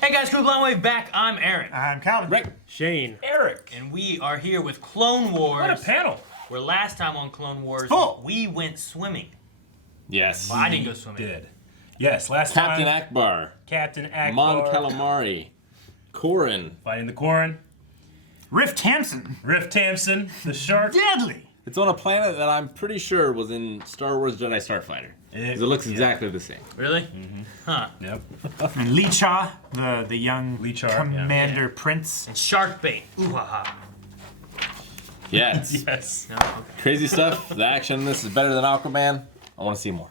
Hey guys, Crew Blindwave back. I'm Aaron. I'm Calvin. Rick. Shane. Eric. And we are here with Clone Wars. What a panel. Where last time on Clone Wars, we went swimming. Yes. Well, I didn't go swimming. Did. Yes, last Captain time. Akbar. Captain Akbar. Mon Cala. Corrin. Fighting the Corrin. Riff Tamsin. Riff Tamsin, the shark. Deadly. It's on a planet that I'm pretty sure was in Star Wars Jedi Starfighter. Because it looks exactly the same. Really? Mm-hmm. Huh. Yep. And Licha, the young commander prince. And Sharkbait. Ooh ha ha. Yes. Yes. No? Okay. Crazy stuff. The action in this is better than Aquaman. I want to see more.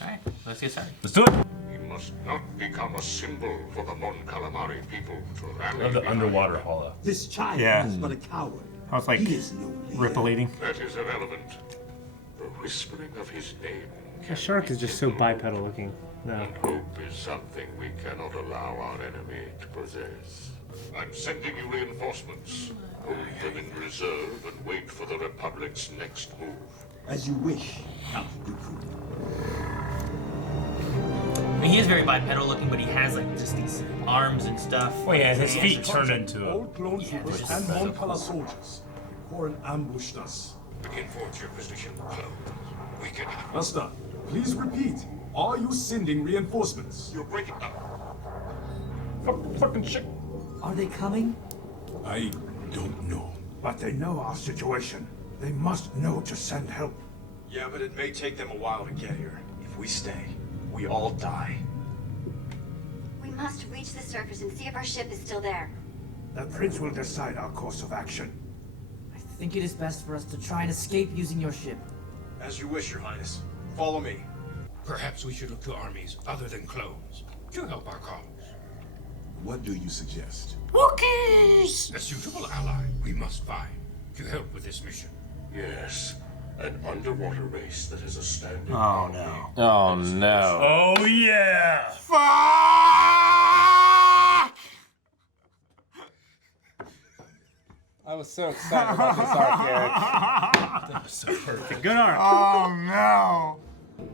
Alright, let's get started. Let's do it. We must not become a symbol for the Mon Calamari people to rally Love the behind. underwater hollow. This child is but a coward. I was like He is no leader. rippling. That is irrelevant. The whispering of his name. The shark is just so bipedal looking. No. Hope is something we cannot allow our enemy to possess. I'm sending you reinforcements. Hold them in reserve and wait for the Republic's next move. As you wish, Count Dooku. I mean, he is very bipedal looking, but he has like just these arms and stuff. Oh yeah, his He feet has turned into a... Old clone troopers and Mon Cala soldiers. Corrin ambushed us. Reinforce your position, Clone. We can... Master, please repeat. Are you sending reinforcements? You're breaking up. Fucking shit. Are they coming? I don't know. But they know our situation. They must know to send help. Yeah, but it may take them a while to get here. If we stay, we all die. We must reach the surface and see if our ship is still there. The Prince will decide our course of action. I think it is best for us to try and escape using your ship. As you wish, Your Highness. Follow me. Perhaps we should look to armies other than clones to help our cause. What do you suggest? A suitable ally we must find to help with this mission. Yes, an underwater race that is a standard. Oh no. Oh no. Oh yeah. I was so excited about this arc, Eric. That was so perfect. Good arm. Oh no.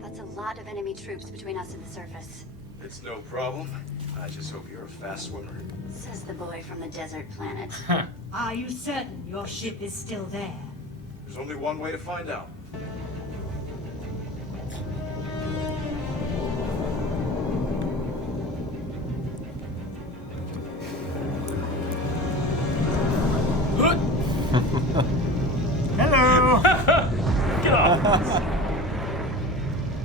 That's a lot of enemy troops between us and the surface, It's no problem. I just hope you're a fast swimmer. says the boy from the desert planet. Are you certain your ship is still there? There's only one way to find out. Hello. Get off.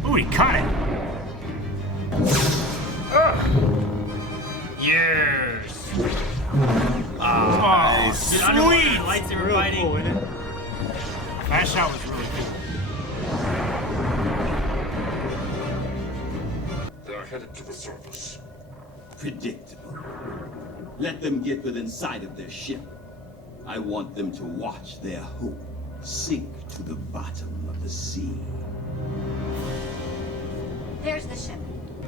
Ooh, he caught it. Yes. Oh, Dude, underwater sweet. lightsaber fighting. That shot was really cool. They're headed to the surface. Predictable. Let them get within sight of their ship. I want them to watch their hope sink to the bottom of the sea. There's the ship.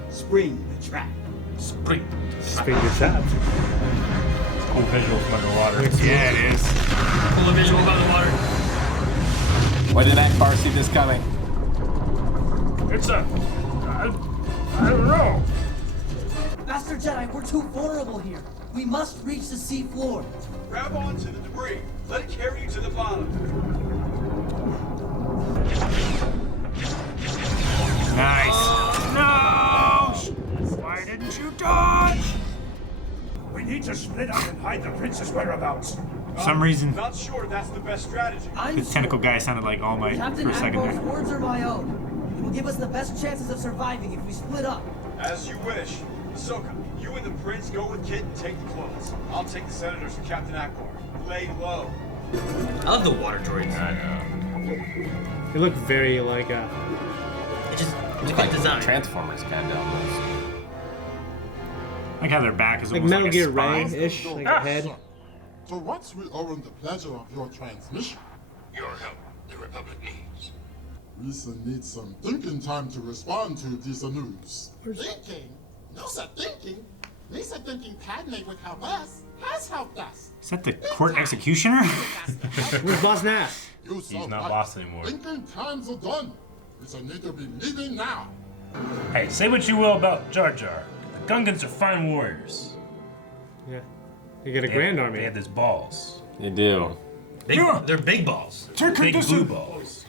Spring the trap. Spring. Spring the trap. Cool visual from underwater. Yeah, it is. Full of visual above the water. Why did Akbar see this coming? It's a... I don't know. Master Jedi, we're too vulnerable here. We must reach the sea floor. Grab onto the debris. Let it carry you to the bottom. Nice. No. Why didn't you dodge? We need to split up and hide the Prince's whereabouts. For some reason, Not sure that's the best strategy. I'm this tentacle guy sounded like All Might Captain for a second Akbar's there. words are my own. It will give us the best chances of surviving if we split up. As you wish. Ahsoka, you and the Prince go with Kit and take the clones. I'll take the Senators and Captain Akbar. Lay low. I love the water droids. I know. They look very like It's a good design. Transformers kind of almost. I like how their back is Like almost Metal like Gear a spine. Ray-ish, like a head. So what's we earn the pleasure of your transmission? Your help, the Republic needs. Risa needs some thinking time to respond to this news. Thinking? No such thinking. Lisa thinking Padme would help us has helped us. Is that the court executioner? Where's Boss Nass? He's not boss anymore. Thinking times are done. Risa need to be leaving now. Hey, say what you will about Jar Jar. The Gungans are fine warriors. Yeah. You get a grand army. They have these balls. You do. They're big balls. Big blue balls.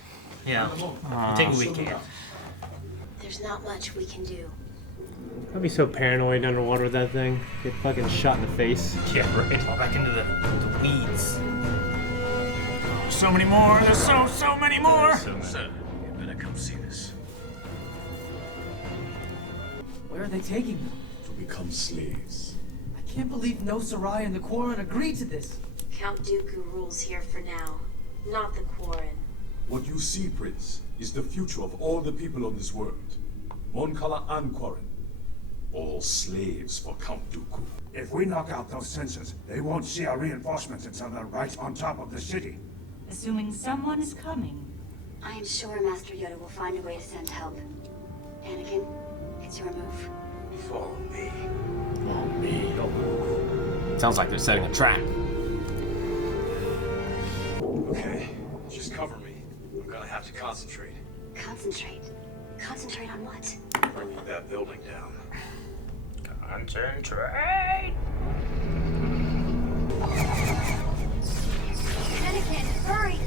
Yeah. You take what we can. There's not much we can do. I'd be so paranoid underwater with that thing. Get fucking shot in the face. Yeah, right. Fall back into the weeds. So many more. There's so many more. So you better come see this. Where are they taking them? To become slaves. I can't believe no Sarai and the Quarren agreed to this. Count Dooku rules here for now, not the Quarren. What you see, Prince, is the future of all the people on this world. Mon Cala and Quarren. All slaves for Count Dooku. If we knock out those sensors, they won't see our reinforcements until they're right on top of the city. Assuming someone is coming. I am sure Master Yoda will find a way to send help. Anakin, it's your move. Follow me. Sounds like they're setting a trap. Okay, just cover me. I'm gonna have to concentrate. Concentrate? Concentrate on what? Bringing that building down. Concentrate! Anakin, hurry!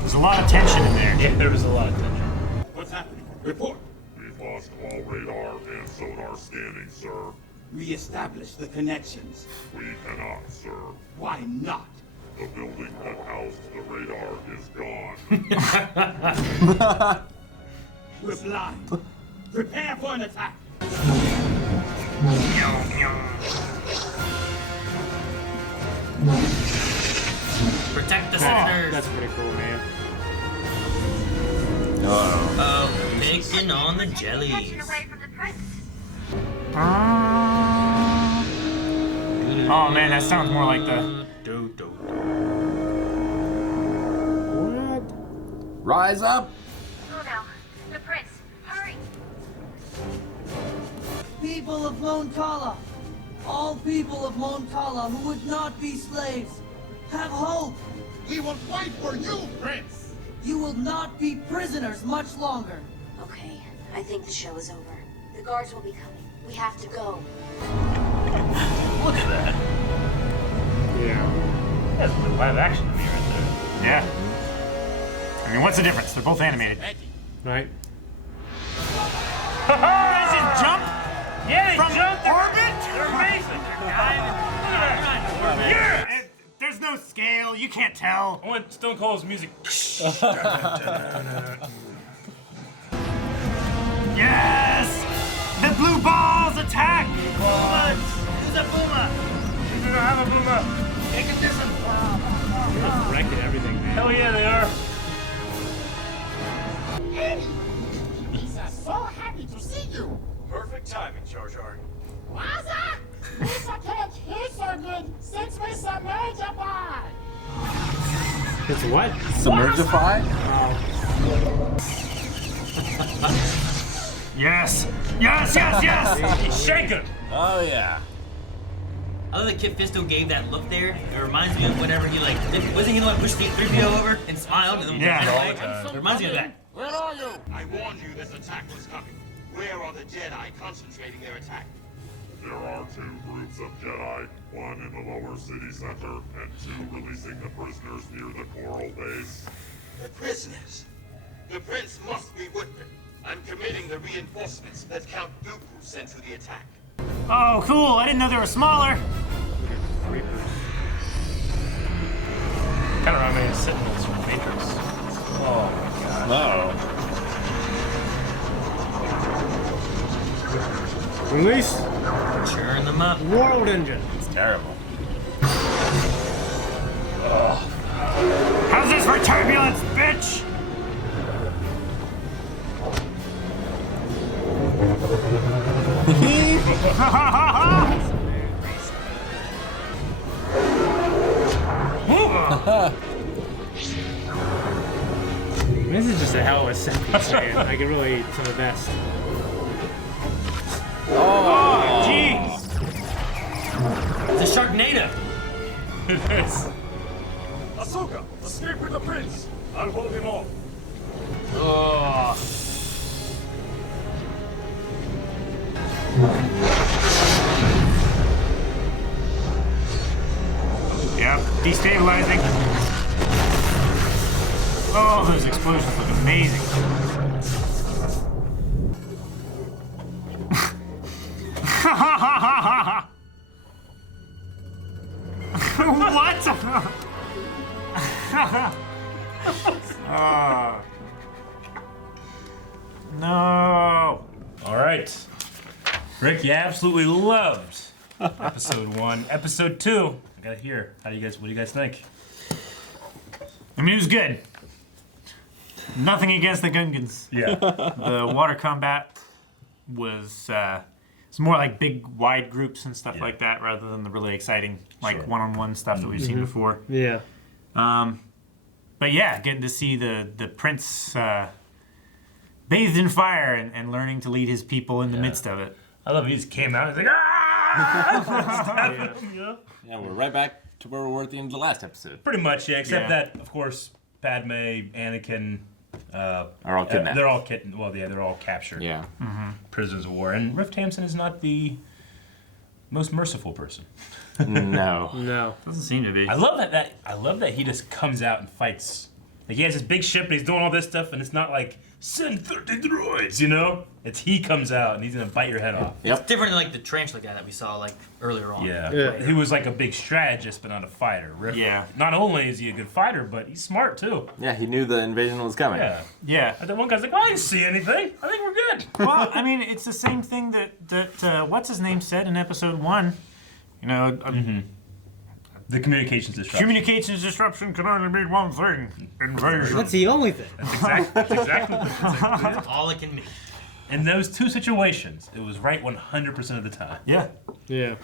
There's a lot of tension in there. Yeah, there was a lot of tension. What's happening? Report. We've lost all radar and sonar scanning, sir. Re-establish the connections. We cannot, sir. Why not? The building that housed the radar is gone. We're blind. Prepare for an attack. Protect the senators. That's pretty cool, man. Oh, taking on the jellies. Oh man, that sounds more like the. What? Rise up! Oh no, the prince, hurry! People of Mon Cala, all people of Mon Cala who would not be slaves, have hope. We will fight for you, Prince! You will not be prisoners much longer. Okay, I think the show is over. The guards will be coming. We have to go. Look at that. Yeah. That's really live action to me right there. Yeah. I mean, what's the difference? They're both animated. Right? Does it jump? Yeah, they From jumped. orbit? They're amazing. Look at that. Yeah. There's no scale. You can't tell. I want Stone Cold's music. Yes! The blue balls attack! Who's a boomer? We do not have a boomer. Take a different You're just wrecking everything, man. Hell yeah, they are. Hey! Lisa, so happy to see you! Perfect timing, Jar Jar. Waza! Lisa can't hear so good since we submerged a bar! It's what? Submergify? Yes! Yes, yes, yes! Shake him! Oh yeah. I love that Kit Fisto gave that look there. It reminds me of whenever he wasn't he the one who pushed the 3PO over and smiled and then Yeah. ran away? It reminds me of that. Where are you? I warned you this attack was coming. Where are the Jedi concentrating their attack? There are 2 groups of Jedi, one in the lower city center, and 2 releasing the prisoners near the coral base. The prisoners. The prince must be with them. I'm committing the reinforcements that Count Dooku sent to the attack. Oh, cool. I didn't know they were smaller. Kind of remind me of Sentinels from Matrix. Oh my god. No. Release Churn them up. World Engine. It's terrible. How's this for turbulence, bitch? This is just a hell of a sentence, man. I can really eat some of the best. Oh, jeez. It's a Sharknado. It is. Ahsoka, escape with the prince. I'll hold him off. Oh. explosions look amazing. What? No. All right. Rick, you absolutely loved episode 1. Episode 2, I gotta hear. What do you guys think? I mean, it was good. Nothing against the Gungans. Yeah. The water combat was it's more like big, wide groups and stuff like that, rather than the really exciting, like one-on-one stuff that we've seen before. Yeah. But yeah, getting to see the prince bathed in fire and learning to lead his people in the midst of it. I love it. He just came out and he's like, ah! Yeah, we're right back to where we were at the end of the last episode. Pretty much, yeah. Except that, of course, Padme, Anakin are all kidnapped. They're all they're all captured. Yeah. Prisoners of war. And Riff Tamson is not the most merciful person. No. No. Doesn't seem to be. I love that he just comes out and fights. Like he has this big ship and he's doing all this stuff, and it's not like send 30 droids, you know? It's he comes out and he's gonna bite your head off. It's different than like the tarantula guy that we saw like earlier on. Yeah. He was like a big strategist, but not a fighter. Riff, not only is he a good fighter, but he's smart too. Yeah, he knew the invasion was coming. Yeah. And then one guy's like, I didn't see anything. I think we're good. Well, I mean, it's the same thing that what's his name said in episode 1. You know, the communications disruption. Communications disruption can only mean one thing: invasion. That's the only thing. That's exactly That's all it can mean. In those two situations, it was right 100% of the time. Yeah. Yeah.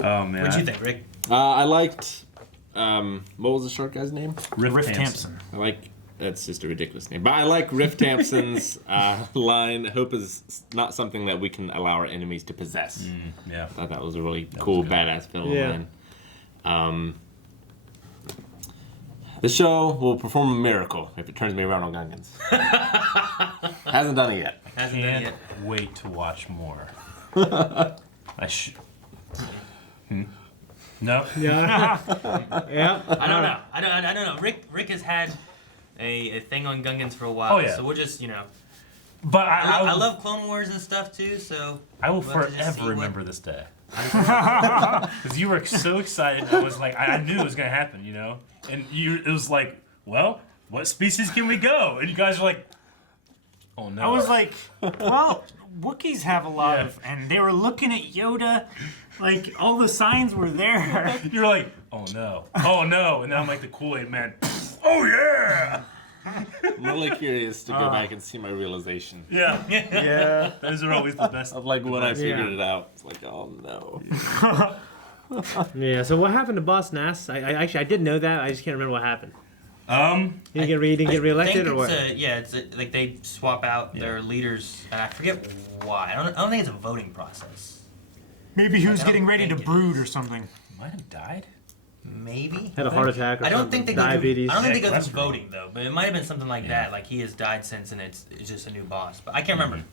Oh man. What'd you think, Rick? I liked. What was the short guy's name? Riff Tamson. I like. That's just a ridiculous name. But I like Riff Tamson's line, hope is not something that we can allow our enemies to possess. Yeah. I thought that was a really cool, badass villain line. The show will perform a miracle if it turns me around on Gungans. Hasn't done it yet. Hasn't done it yet. Wait to watch more. No. Yeah. Yeah. I don't know. I don't know. Rick has had a thing on Gungans for a while. Oh, yeah. So we'll just, you know. But I love Clone Wars and stuff too, so. I will we'll have to just see forever remember this day. Because you were so excited. I was like, I knew it was going to happen, you know? And it was like, well, what species can we go? And you guys were like, oh no. I was like, well, Wookiees have a lot of, and they were looking at Yoda, like all the signs were there. You were like, oh no, and then I'm like the Kool-Aid man. Oh yeah. I'm really curious to go back and see my realization. Yeah. Yeah. Those are always the best. Of like when I figured it out. It's like, oh no. Yeah, so what happened to Boss Nass? I did know that. I just can't remember what happened. He didn't get reelected or what? It's like they swap out their leaders, and I forget why. I don't think it's a voting process. Maybe he was getting ready to brood or something. Might have died. Maybe. Had a heart attack or I don't think they diabetes. I don't think they go through voting though, but it might have been something like that. Like he has died since, and it's just a new boss. But I can't remember.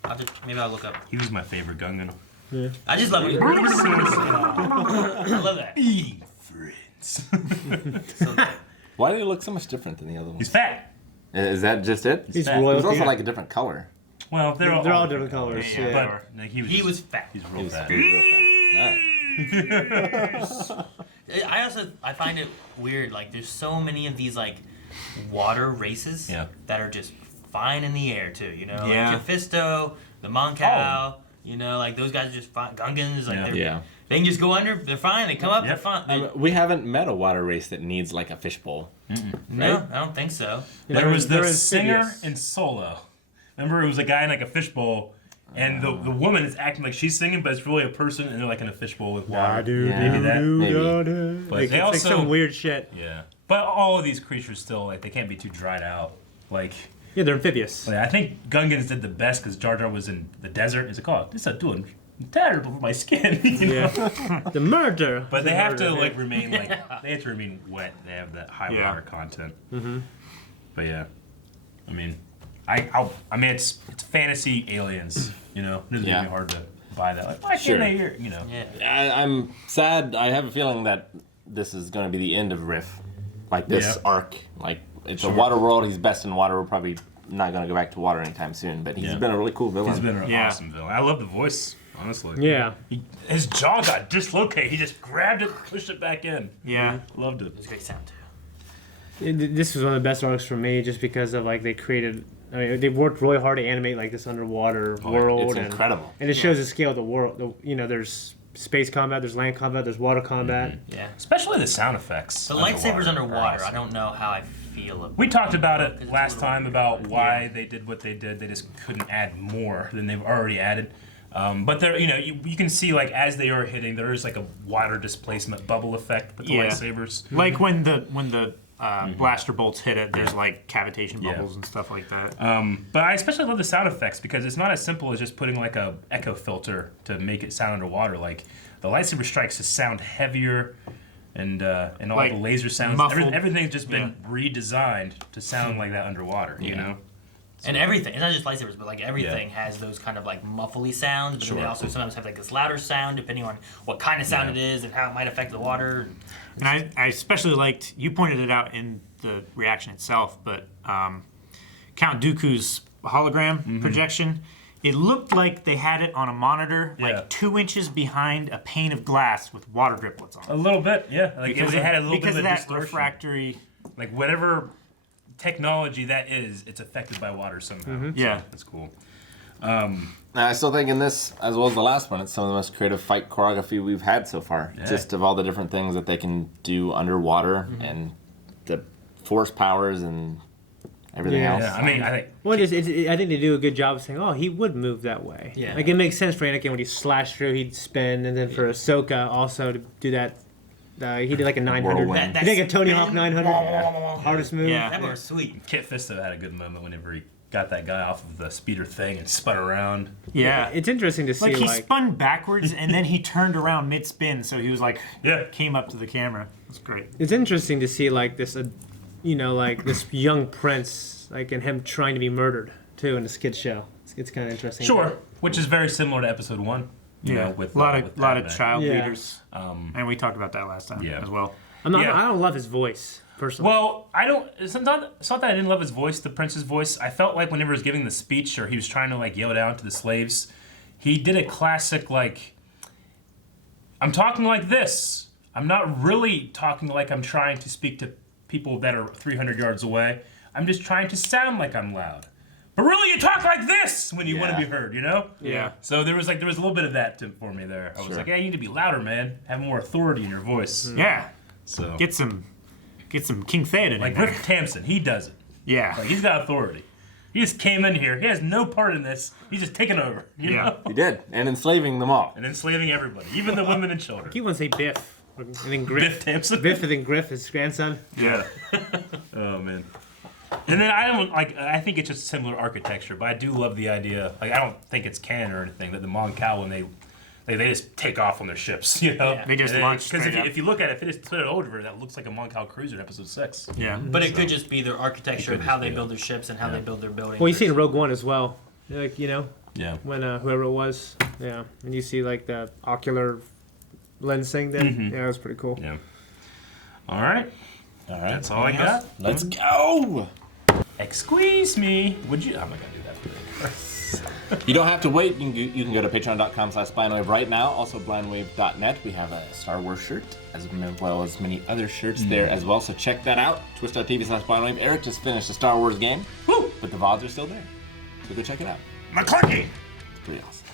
Maybe I'll look up. He was my favorite Gungan. Yeah. I just love it. I love that. Be friends. Why do they look so much different than the other ones? He's fat. Is that just it? He's He's royalty. also like a different color. Well, they're all different colors. Yeah. Yeah. But like, He was fat. He's real fat. I find it weird. Like there's so many of these like water races that are just fine in the air too. You know, like Mephisto, the Mon Cala. You know, like those guys are just fine. Gungans, like they can just go under. They're fine. They come up. They're fine. We haven't met a water race that needs like a fishbowl. No, right? I don't think so. There was the singer in Solo. Remember, it was a guy in like a fishbowl, and the woman is acting like she's singing, but it's really a person, and they're like in a fishbowl with water. Maybe that. But Like, they it's also like some weird shit. Yeah, but all of these creatures still like they can't be too dried out. Like Yeah, they're amphibious. I think Gungans did the best because Jar Jar was in the desert. Is it called? This is doing terrible for my skin. You know? The murder. But they have to like remain like they have to remain wet. They have that high water content. But yeah, I mean, I mean it's fantasy aliens. You know, it's gonna be hard to buy that. Like, why can't they hear? You know. I'm sad. I have a feeling that this is going to be the end of Riff, like this arc. Like it's a water world. He's best in water. We're probably not going to go back to water anytime soon, but he's been a really cool villain. He's been an awesome villain. I love the voice, honestly. Yeah. His jaw got dislocated. He just grabbed it, pushed it back in. Yeah. Loved it. It was a great sound, too. This was one of the best arcs for me, just because of like they created. I mean, they worked really hard to animate like this underwater world. It's incredible. And it shows the scale of the world. You know, there's space combat, there's land combat, there's water combat. Yeah. Especially the sound effects. The lightsabers underwater, I don't know how I feel about We talked about it last time about why they did what they did. They just couldn't add more than they've already added. But there, you can see like as they are hitting, there is like a water displacement bubble effect with the lightsabers. Like when the blaster bolts hit it, there's like cavitation bubbles and stuff like that. But I especially love the sound effects because it's not as simple as just putting like a echo filter to make it sound underwater. Like the lightsaber strikes just sound heavier, and all like the laser sounds. Everything's just been redesigned to sound like that underwater. You know. And everything, it's not just lightsabers, but like everything has those kind of like muffly sounds, but then they also sometimes have like this louder sound depending on what kind of sound it is and how it might affect the water. And I especially liked, you pointed it out in the reaction itself, but Count Dooku's hologram projection, it looked like they had it on a monitor like 2 inches behind a pane of glass with water driplets on it. A little bit, yeah. Like because it had a little bit of that distortion. refractory, like whatever technology that is, it's affected by water somehow. Yeah, that's cool. I still think in this, as well as the last one, it's some of the most creative fight choreography we've had so far. Yeah. Just of all the different things that they can do underwater and the force powers and everything else. Yeah, I mean, I think. Well, I think they do a good job of saying, oh, he would move that way. Yeah. Like it makes sense for Anakin when he slashed through, he'd spin, and then for Ahsoka also to do that. He did like a 900. He did like a Tony Hawk 900. Hardest move. Yeah, that was sweet. Kit Fisto had a good moment whenever he got that guy off of the speeder thing and spun around. Yeah, it's interesting to see. Like he spun backwards and then he turned around mid-spin, so he was like, came up to the camera. It's great. It's interesting to see like this, like this young prince, like and him trying to be murdered too in the skid show. It's kind of interesting. Sure, which is very similar to Episode 1. You know, with a lot of child Yeah. leaders, and we talked about that last time as well. I don't love his voice personally. Well, I don't. It's not that I didn't love his voice, the prince's voice. I felt like whenever he was giving the speech or he was trying to like yell down to the slaves, he did a classic like, I'm talking like this. I'm not really talking like I'm trying to speak to people that are 300 yards away. I'm just trying to sound like I'm loud. But really, you talk like this when you want to be heard, you know? Yeah. So there was a little bit of that for me there. I was like, hey, you need to be louder, man. Have more authority in your voice. Yeah. So get some King Theoden like in there. Rick Tamson, he does it. Yeah. Like he's got authority. He just came in here. He has no part in this. He's just taking over. You know? He did, and enslaving them all. And enslaving everybody, even the women and children. I keep want to say Biff, and then Griff. Biff Tamson. Biff and then Griff, his grandson. Yeah. Oh man. And then I think it's just similar architecture, but I do love the idea. Like I don't think it's canon or anything that the Mon Cala when they just take off on their ships, you know. Yeah. They just launch because straight up. if you look at it, if they just put it over, that looks like a Mon Cala cruiser in Episode 6. Yeah. But it could just be their architecture of how they build their ships and how they build their buildings. Well, you see in Rogue One as well, like Yeah. when whoever it was, and you see like the ocular lens thing. There, yeah, it was pretty cool. Yeah. All right. That's all I got. Let's go. Squeeze me. Would you? I'm not gonna do that for you. You don't have to wait. You can go to patreon.com/blindwave right now. Also, blindwave.net. We have a Star Wars shirt, as well as many other shirts there as well. So check that out. Twitch.tv/blindwave. Eric just finished a Star Wars game, but the VODs are still there. So go check it out. McClunky! It's pretty awesome.